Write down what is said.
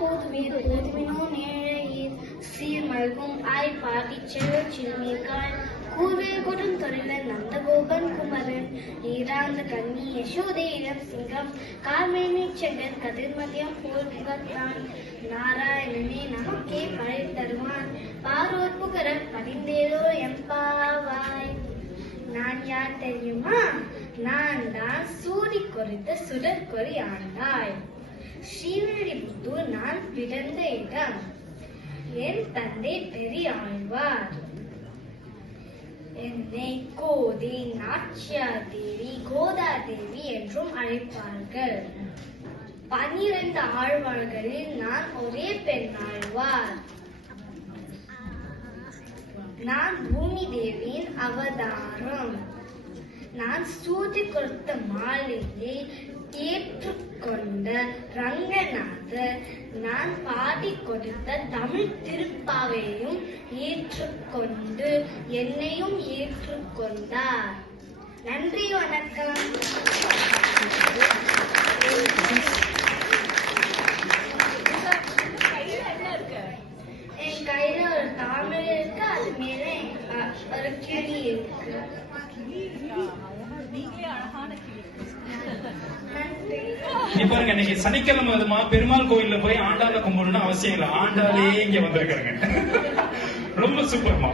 போதுவீர் போதுவினோ நேழையீர் சீர்மல்கும் ஆய் பாட்டிச் செல்வச் சிறுமிகாள் கூர்வேல் கொடும் தொழிலன் நந்தகோபன் குமரன் ஈராந்த கண்ணி யசோதேயம் சிங்கம் கார்மேனி செங்கன் கதிர்மதியம் போல் முகத்தான் நாராயணனே நமக்கே பழி தருவான் பாரோர் புகர பதிந்தேரோ எம்பாவாய். நான் யார் தெரியுமா? நான் தான் சூரி குறித்த சுடற்கொறி ஆண்டாய். ஸ்ரீவில்லிபுத்தூர் நான் பிறந்த இடம். என் தந்தை பெரியாழ்வார். என்னை கோதை, நாச்சியார் தேவி, கோதா தேவி என்றும் அழைப்பார்கள். 12 ஆழ்வார்களில் நான் ஒரே பெண்ணாழ்வார். நான் பூமி தேவியின் அவதாரம். நான் சூதி கொடுத்த மாலையை ஏற்றுக்கொண்ட ரங்கநாதர். நான் பாடி கொடுத்த தமிழ் திருப்பாவையும் ஏற்றுக்கொண்டு என்னையும் ஏற்றுக்கொண்டார். நன்றி, வணக்கம். என் கையில ஒரு தாமரை இருக்கு, அது மேல ஒரு கிளி இருக்கு. பாருங்க, இன்னைக்கு சனிக்கிழமை அதுமா பெருமாள் கோயில்ல போய் ஆண்டாள கும்பிடணும்னு அவசியம் இல்லை. ஆண்டாலே இங்க வந்திருக்காங்க. ரொம்ப சூப்பர்மா.